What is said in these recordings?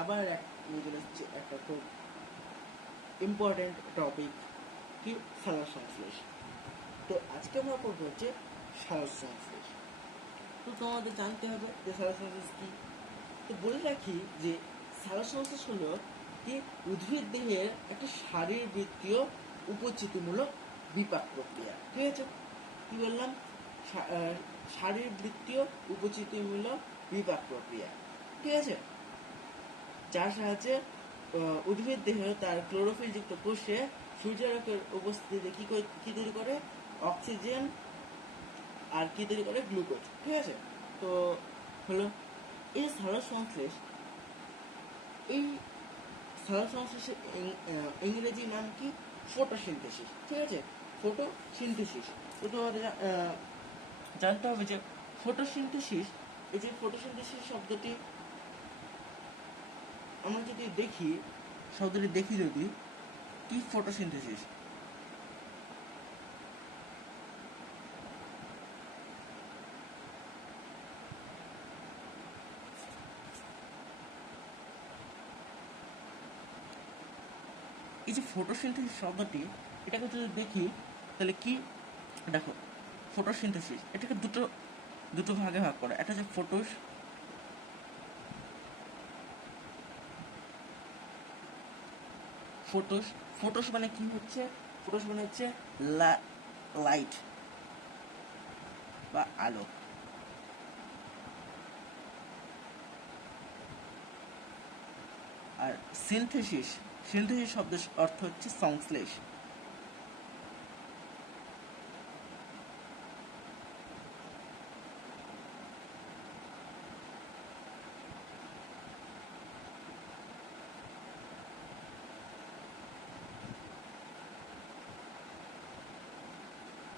আবার নিয়ে চলে এসেছি একটা খুব ইম্পর্টেন্ট টপিক, কি সালোক সংশ্লেষ। তো আজকে আমরা পড়বো হচ্ছে সালোক সংশ্লেষ। তো তোমাদের জানতে হবে যে সালোক সংশ্লেষ কি। তো বলে রাখি যে সালোক সংশ্লেষ হলো কি উদ্ভিদ দেহের একটা শারীরবৃত্তীয় উপচিতিমূলক বিপাক প্রক্রিয়া। ঠিক আছে, কি বললাম? শারীরবৃত্তীয় উপচিতিমূলক বিপাক প্রক্রিয়া। ঠিক আছে, যার সাহায্যে উদ্ভিদ দেহ তার ক্লোরোফিল যুক্ত কোষে সূর্যালোকের উপস্থিতিতে কি তৈরি করে? অক্সিজেন আর কি তৈরি করে? গ্লুকোজ। ঠিক আছে, তো হলো এই সালোক সংশ্লেষ। এই সালোক সংশ্লেষের ইংরেজি নাম কি? ফটোসিনথেসিস। ঠিক আছে, ফটোসিনথেসিস। তো তোমাদের জানতে হবে যে ফটোসিনথেসিস, এই যে ফটোসিনথেসিস শব্দটি আমরা যদি দেখি, যদি কি ফটোসিনথেসিস, এই যে ফটোসিনথেসিস শব্দটি, এটাকে যদি দেখি তাহলে কি দেখো, ফটোসিনথেসিস এটাকে দুটো ভাগে ভাগ করে। একটা হচ্ছে ফটোস মানে কি হচ্ছে? ফটোস মানে হচ্ছে লাইট বা আলো। আর সিনথেসিস শব্দের অর্থ হচ্ছে সংশ্লেষ।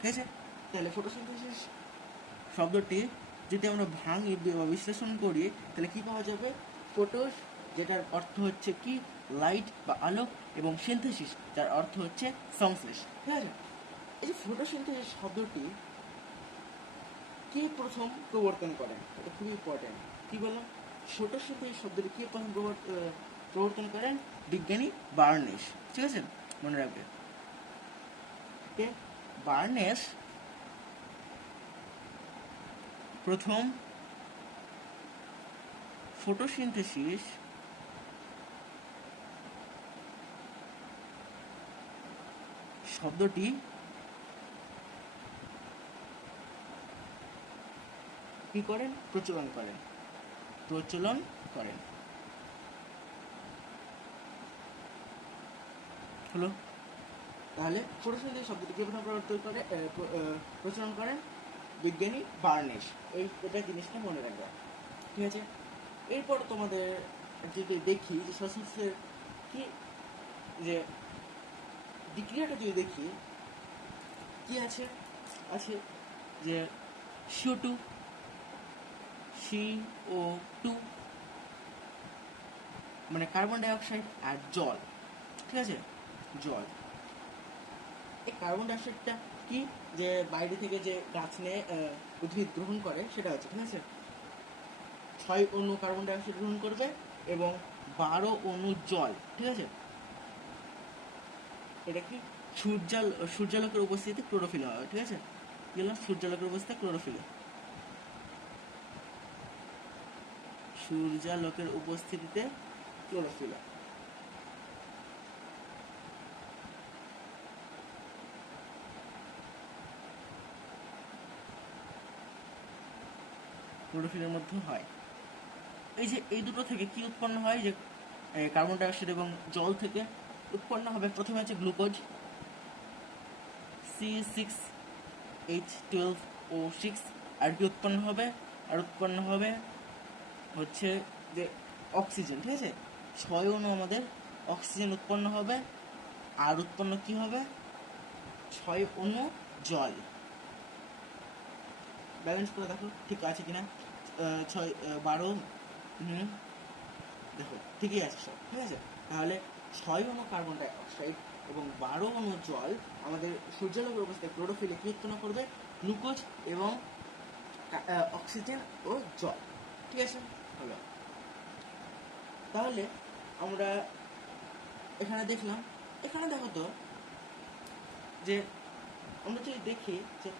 ঠিক আছে, তাহলে ফটোসিনথেসিস শব্দটি যদি আমরা ভাঙি বা বিশ্লেষণ করি তাহলে কি পাওয়া যাবে? ফটোস, যেটার অর্থ হচ্ছে কি লাইট বা আলো, এবং সিনথেসিস, যার অর্থ হচ্ছে সংশ্লেষ। ঠিক আছে, এই যে ফটোসিনথেসিস শব্দটি কে প্রথম প্রবর্তন করেন? এটা খুবই ইম্পর্টেন্ট। কি বললাম? ফটোসিনথেসিস শব্দটি কে প্রথম প্রবর্তন করেন? বিজ্ঞানী বার্নেস। ঠিক আছে, মনে রাখবে। বার্নেস প্রথম ফটোসিনথেসিস শব্দটি কি করেন? প্রচলন করেন। হলো, তাহলে ফটোসিনথেসিস শব্দটি কে প্রথম প্রচলন করেন? বিজ্ঞানী বার্নেস। এটা জিনিসটা মনে রাখবে। ঠিক আছে, এরপর তোমাদের যদি দেখি যে শ্বাসের কি যে বিক্রিয়াটা যদি দেখি কি আছে যে CO2 মানে কার্বন ডাইঅক্সাইড আর জল। ঠিক আছে, জল। এই কার্বন ডাইঅক্সাইডটা কি যে বাইরে থেকে যে গাছ নিয়ে উদ্ভিদ গ্রহণ করে সেটা হচ্ছে, ঠিক আছে, 6 অণু কার্বন ডাইঅক্সাইড গ্রহণ করবে এবং 12 অণু জল। ঠিক আছে, এটা কি সূর্যালোকের উপস্থিতিতে ক্লোরোফিল হয়। ঠিক আছে, কি হলো? সূর্যালোকের উপস্থিতিতে সূর্যালোকের উপস্থিতিতে ক্লোরোফিল। ক্লোরোফিলের মধ্যে হয়। এই যে এই দুটো থেকে কি উৎপন্ন হয়? যে কার্বন ডাইঅক্সাইড এবং জল থেকে উৎপন্ন হবে প্রথমে হচ্ছে গ্লুকোজ, C6H12O6। আর কি উৎপন্ন হবে? হচ্ছে যে অক্সিজেন। ঠিক আছে, 6 অণু আমাদের অক্সিজেন উৎপন্ন হবে। আর উৎপন্ন কি হবে? 6 অণু জল। ব্যালেন্স করে দেখো ঠিক আছে কিনা। 12 দেখো ঠিকই আছে সব। ঠিক আছে, তাহলে 6 অণু কার্বন ডাইঅক্সাইড এবং 12 অণু জল আমাদের সূর্যালোকের অবস্থায় ক্লোরোফিলে কি উৎপন্ন করবে? গ্লুকোজ এবং অক্সিজেন ও জল। ঠিক আছে, হলো। তাহলে আমরা এখানে দেখলাম, এখানে দেখো তো যে আমরা যদি দেখি যে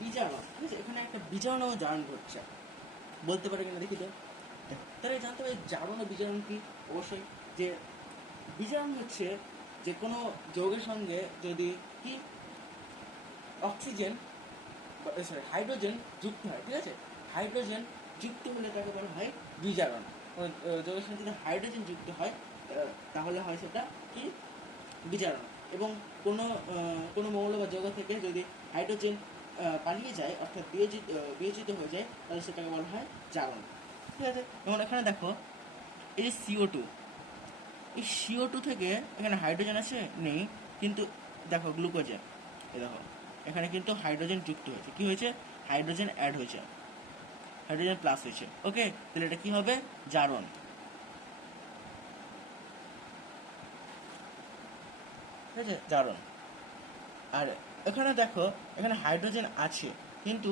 বীজাণু, ঠিক আছে, এখানে একটা বীজাণু জারণ ঘটছে, বলতে পারে কিনা দেখি তো। তাহলে জানতে হবে জারণ ও বীজাণু কি। অবশ্যই যে বীজাণু হচ্ছে যে কোনো যৌগের সঙ্গে যদি কি অক্সিজেন সরি হাইড্রোজেন যুক্ত হয়, ঠিক আছে, হাইড্রোজেন যুক্ত হলে তাকে বলা হয় বিজারণ। যৌগের সঙ্গে যদি হাইড্রোজেন যুক্ত হয় তাহলে হয় সেটা কি বিজারণ। এবং কোনো মৌল বা যৌগ থেকে যদি হাইড্রোজেন পালিয়ে যায় অর্থাৎ বিয়োজিত হয়ে যায় তাহলে সেটাকে বলা হয় জারণ, ঠিক আছে। এবং এখানে দেখো এই যে CO2, এই CO2 থেকে এখানে হাইড্রোজেন আছে নেই, কিন্তু দেখো গ্লুকোজেন, এই দেখো এখানে কিন্তু হাইড্রোজেন যুক্ত হয়েছে, কি হয়েছে, হাইড্রোজেন অ্যাড হয়েছে, হাইড্রোজেন প্লাস হয়েছে। ওকে, তাহলে এটা কি হবে, জারণ, ঠিক আছে, জারণ। আর এখানে দেখো এখানে হাইড্রোজেন আছে কিন্তু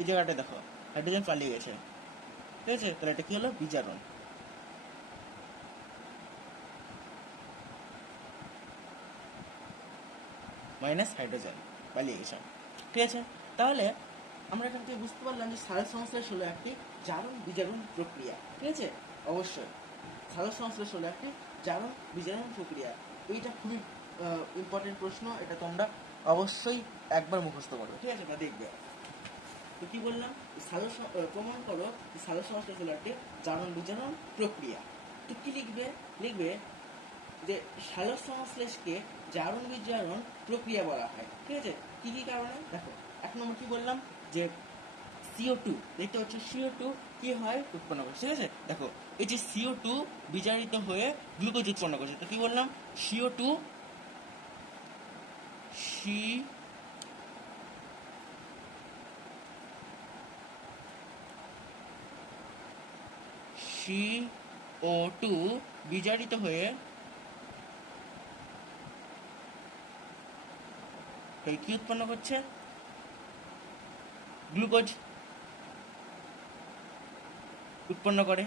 এই জায়গাটা দেখো হাইড্রোজেন পালিয়ে গেছে, ঠিক আছে, তাহলে এটা কি হলো, বিজারণ। মাইনাস হাইড্রোজেন পালিয়ে গেছে, ঠিক আছে। তাহলে আমরা এখান থেকে বুঝতে পারলাম যে সালোক সংশ্লেষ হলো একটি জারণ বিজারণ প্রক্রিয়া, ঠিক আছে। অবশ্যই সালোক সংশ্লেষ হলো একটি জারণ বিজারণ প্রক্রিয়া। এইটা খুবই ইম্পর্টেন্ট প্রশ্ন, এটা তোমরা অবশ্যই একবার মুখস্থ করবে, ঠিক আছে, বা দেখবে। তো কি বললাম, প্রমাণ করো সালোক সংশ্লেষ হলো একটি জারণ বিজারণ প্রক্রিয়া। তো কি লিখবে, লিখবে যে সালোক সংশ্লেষকে জারণ বিজারণ প্রক্রিয়া বলা হয়, ঠিক আছে। কি কি কারণে, দেখো 1 নম্বর কি বললাম যে CO2, দেখতে পাচ্ছ CO2 কি হয়, উৎপন্ন করছে, ঠিক আছে। দেখো এই যে CO2 বিজারিত হয়ে গ্লুকোজ উৎপন্ন করছে, তো কি বললাম, CO2 CO2 বিজারিত হয়ে কি উৎপন্ন করছে, গ্লুকোজ উৎপন্ন করে।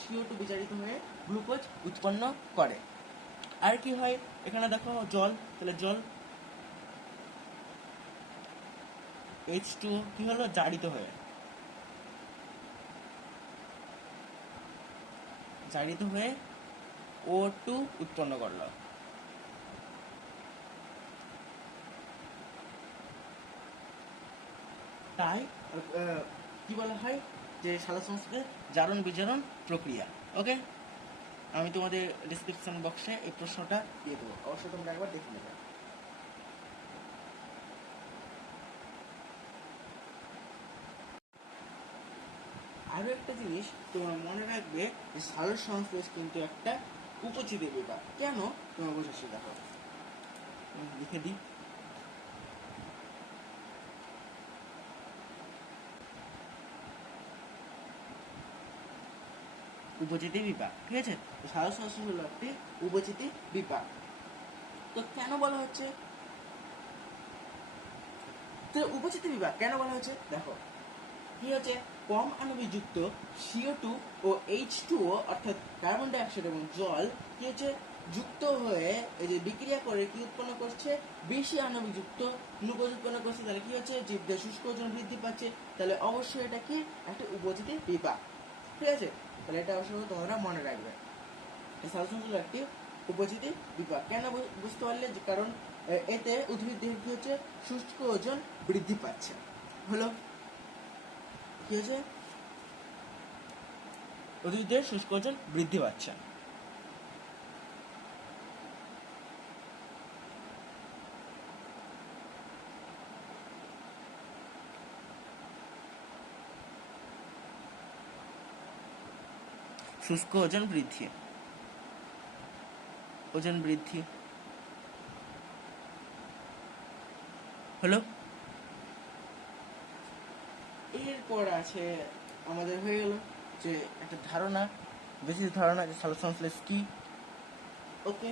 CO2 বিজারিত হয়ে গ্লুকোজ উৎপন্ন করে। আর কি হয়, এখানে দেখো জল, তাহলে জল H2 কি হলো, জারিত হয়ে O2 উৎপন্ন করলো। তাই কি বলা হয় যে সালোক সংশ্লেষের জারণ বিজারণ প্রক্রিয়া। ওকে, আমি তোমাদের ডিসক্রিপশন বক্সে এই প্রশ্নটা দিয়ে দেবো, অবশ্যই তোমরা একবার দেখে নেবে। আরো একটা জিনিস তোমরা মনে রাখবে যে সালোক সংশ্লেষ কিন্তু একটা উপচিতি বিভাগ। কেন, তোমরা বোঝাচ্ছি, দেখো লিখে দিই। উপচিতি বিপাক, ঠিক আছে। সালোক সংশ্লেষ হলো একটি উপচিতি বিপাক। তো কেন বলা হচ্ছে, তো উপচিতি বিপাক কেন বলা হচ্ছে, দেখো কি হচ্ছে, কম আণবিকযুক্ত CO2 ও H2O অর্থাৎ কার্বন ডাইঅক্সাইড এবং জল কি হচ্ছে যুক্ত হয়ে এই যে বিক্রিয়া করে কি উৎপন্ন করছে, বেশি আণবিকযুক্ত গ্লুকোজ উৎপন্ন করছে। তাহলে কি হচ্ছে, জীবদের শুষ্ক ওজন বৃদ্ধি পাচ্ছে। তাহলে অবশ্যই এটা কি একটা উপচিতি বিপাক, ঠিক আছে। তাহলে এটা অবশ্যই তোমরা মনে রাখবে, সালোক সংশ্লেষ একটি উপচিতি বিপাক। কেন বুঝতে পারলে, কারণ এতে উদ্ভিদ দেহের কি হচ্ছে, শুষ্ক ওজন বৃদ্ধি পাচ্ছে। হলো কি হচ্ছে, উদ্ভিদের শুষ্ক ওজন বৃদ্ধি পাচ্ছে। শুষ্ক ওজন বৃদ্ধি, ওজন বৃদ্ধি হলো। এরপর আছে আমাদের হয়ে গেল যে একটা ধারণা, বেশি ধারণা যে সালোক সংশ্লেষ কি। ওকে,